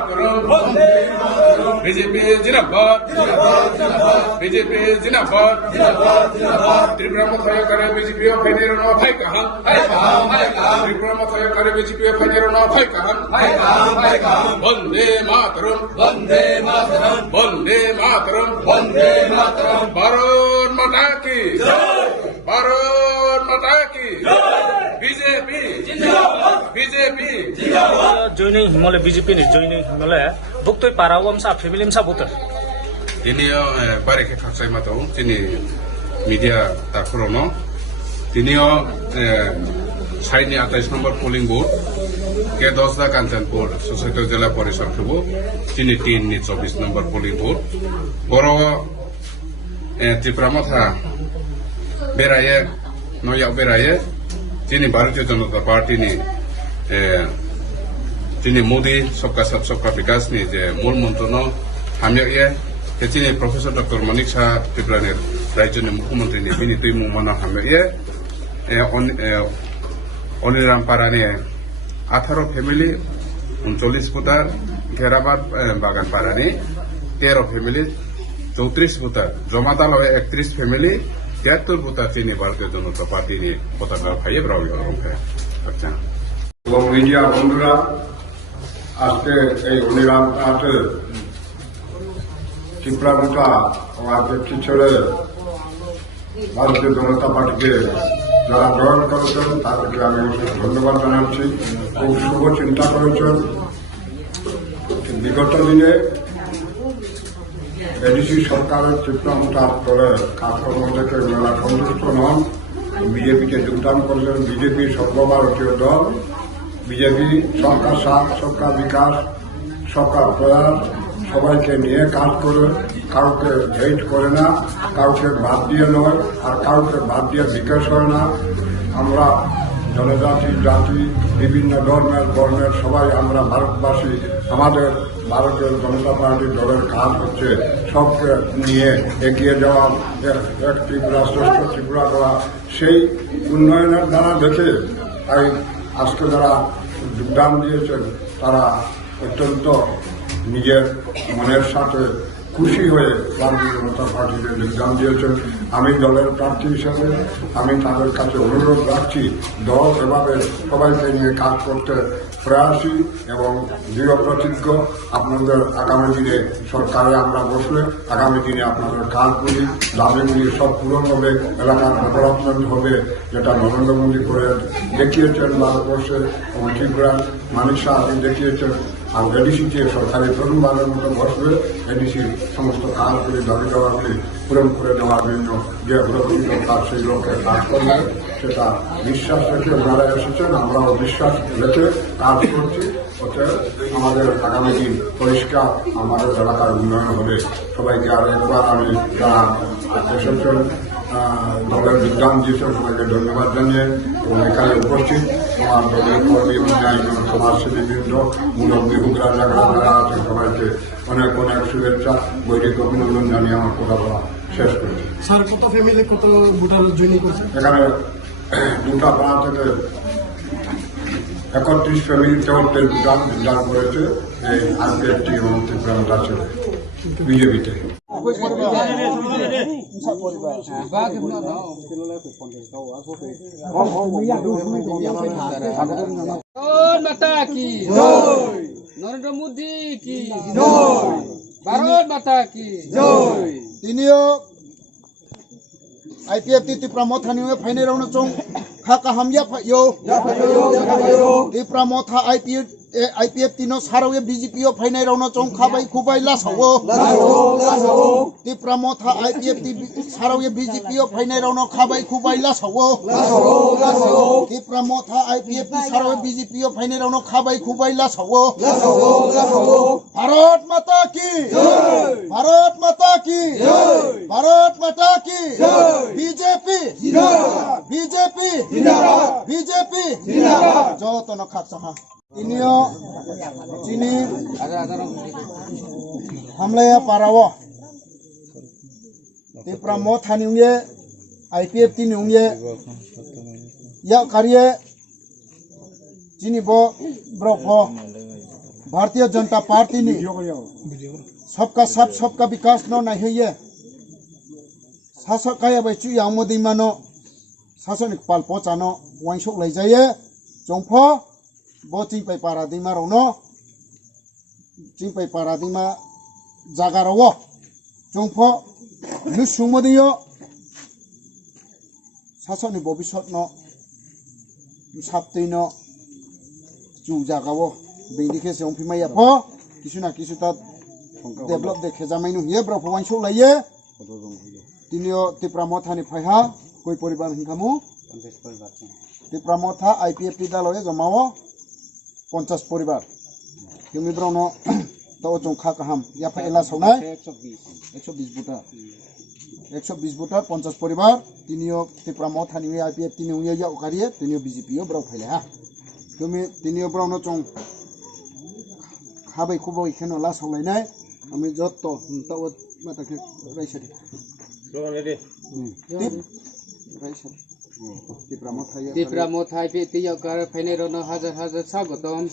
মাতরম BJP জিন্দাবাদ BJP জিন্দাবাদ ত্রিপুরা মথায় করে বিজেপি ও ফেনের ন ভাই কাহান ত্রিপুরা মথায় করে বিজেপি ও ফেনের ন ভাই কাহান বন্দে মাতরম বন্দে মাতরম বন্দে মাতরম বন্দে মাতরম ভারত মাতা কি ভারত মাতা কি বিজেপি জিন্দাবাদ বিজেপি জিন্দাবাদ joining himole BJP ni joining himole buktoi parawam sa family sa buter ini bare ke khaksai mato tini media ta khrono tinio সাইনি 28 নম্বর পোলিং বুথ কে 10 কাঞ্চনপুর সুসেটো জেলা পরিষদ হবো তিনি 3 নি 24 নম্বর পোলিং বুথ বড় ত্রিপুরা মথা বেরায়ে নয়া বেরায়ে তিনি ভারতীয় জনতা পার্টি নি তিনি মোদি সবকা সাথ সবকা বিকাশ নি যে মূল মন্ত্র হামিয়ে তিনি প্রফেসর ডক্টর মানিক শাহ ত্রিপুরানের রাজ্যের মুখ্যমন্ত্রী নি তিনি তুই মুমানা হামিয়ে অনিরাম পারানি 18 ফ্যামিলি 39 ভোটার ঘেরাবাদ বাগান পারানি 13 ফ্যামিলি 34 ভোটার জমাতাল 31 ফ্যামিলি 73 ভোটার তিনি ভারতীয় জনতা পার্টি নিয়ে পতাকা খাইয়ে ব্রাউল আচ্ছা এবং মিডিয়া বন্ধুরা আজকে এই অনিরাম পাহাড়ে ত্রিপুরা মোটা আমার ব্যক্তি ছেড়ে ভারতীয় জনতা পার্টিকে যারা গ্রহণ করেছেন তাদেরকে আমি অশেষ ধন্যবাদ জানাচ্ছি খুব শুভ চিন্তা করেছেন বিগত দিনে এডিসি সরকারের ত্রিপুরা মোটা দলের কাজকর্ম থেকে ওনারা সন্তুষ্ট নন বিজেপিতে যোগদান করেছেন বিজেপি সর্বভারতীয় দল বিজেপি সবকা সাথ সবকা বিকাশ সবকা প্রয়াস সবাইকে নিয়ে কাজ করে কাউকে হেট করে না কাউকে বাদ দিয়ে নয় আর কাউকে বাদ দিয়ে বিকাশ হয় না আমরা জনজাতি জাতি বিভিন্ন ধর্মের বর্ণের সবাই আমরা ভারতবাসী আমাদের ভারতীয় জনতা পার্টির দলের কাজ হচ্ছে সবকে নিয়ে এগিয়ে যাওয়া এক ত্রিপুরা শ্রেষ্ঠ ত্রিপুরা করা সেই উন্নয়নের দ্বারা দেখে তাই আজকে যারা যোগদান দিয়েছেন তারা অত্যন্ত নিজের মনের সাথে খুশি হয়ে ভারতীয় জনতা পার্টিতে যোগদান দিয়েছেন আমি দলের প্রার্থী হিসেবে আমি তাদের কাছে অনুরোধ রাখছি দল এভাবে সবাইকে নিয়ে কাজ করতে প্রয়াসী এবং দৃঢ় প্রতিজ্ঞ আপনাদের আগামী দিনে সরকারে আমরা বসলে আগামী দিনে আপনাদের কাজগুলি দাবিগুলি সব পূরণ হবে এলাকার ডেভেলপমেন্ট হবে যেটা নরেন্দ্র মোদী করে দেখিয়েছেন ভারতবর্ষে এবং ত্রিপুরা মানিক শাহ দেখিয়েছেন আর এডিসিতে সরকারি প্রথমবারের মতো বসবে এডিসির সমস্ত কাজগুলি দাবি দেওয়াগুলি পূরণ করে দেওয়ার জন্য যে প্রকৃত কাজ সেই লোকের কাজ করবে সেটা বিশ্বাস রেখে ওনারা এসেছেন আমরাও বিশ্বাস রেখে কাজ করছি ওতে আমাদের আগামী দিন পরিষ্কার আমাদের এলাকার উন্নয়ন হবে সবাইকে আর একবার আমি যারা এসেছেন দলের যোগদান দিয়েছেন সবাইকে ধন্যবাদ জানিয়ে এবং এখানে উপস্থিত আমার দলের কর্মী অন্যান্য সমাজসেবীবৃন্দ মুরব্বী হুগরা জাগড়া যারা আছেন সবাইকে অনেক অনেক শুভেচ্ছা বৈদিক অভিনন্দন জানিয়ে আমার কথা বলা শেষ করছি স্যার কত ফ্যামিলি কত ভোটার জয়েন করছে এখানে দুটা পাড়া থেকে 31 ফ্যামিলিতেও যোগদান করেছে এই আরপিএফটি এবং ত্রিপুরা ছেড়ে বিজেপিতে মাতা কি নরেন্দ্র মোদী কি ভারত মাতা কি তিনিও आईपीएफटी ত্রিপুরা মথানি ফাইনে রাউন্ড চং খা কাহামিয়া ফাইयो ত্রিপুরা মথা आईपीएफटी नो सारावे बीजेपी फाइनाय राउन्ड चं खाबाय खुबाय लासावो त्रिपुरा मथा आईपीएफटी सारावे बीजेपी फाइनाय राउन्ड खाबाय खुबाय लासावो त्रिपुरा मथा आईपीएफटी सारावे बीजेपी फाइनाय राउन्ड खाबाय खुबाय लासावो भारत माता की भारत माता की भारत माता की बीजेपी बीजेपी बीजेपी जतन खाकसाहा তিনিও চিনি হামলায়া পারাও ত্রিপুরা মথানি आईपीएफटी नुंगे या कारिये चिनी बो ब्रफो भारतीय जनता पार्टी ने सबका सब सबका विकास न नहीं है शासक काय बाय चु yang mo ding mano शासन पाल पोचानो वाइसोक लै जायो जोंफो bo ting pai para ding ma rono ting pai para ding ma jaga ro जोंफो nu sung mo ding yo शासन ni bobisot no saptei no chu jaga wo बेनिखे जों फिमाया फो किसुना किसुता develop देखे जामाइनु हिए ब्र फवाइसो लायो तिनियो तिप्रामथानि फाइहा कोई परिवार हिंखामु तिप्रामथा आईपीएफटी दालये जमाओ 50 परिवार जोंनि ब्रनो तो जों खा काहाम याफा एला सावनाय 120 बुटा 120 बुटा 50 परिवार तिनियो तिप्रामथानि आईपीएफ तिनियो या उकारिये तिनियो बीजेपीयो ब्र फाइला हा तुमि तिनियो ब्रनो जों खाबाय खुबाय इखेनो ला सावलायनाय आमी जत्त ताव माताखे रायसारि Tipramothai pe tiyak kar phainai rono hajar hajar sagotom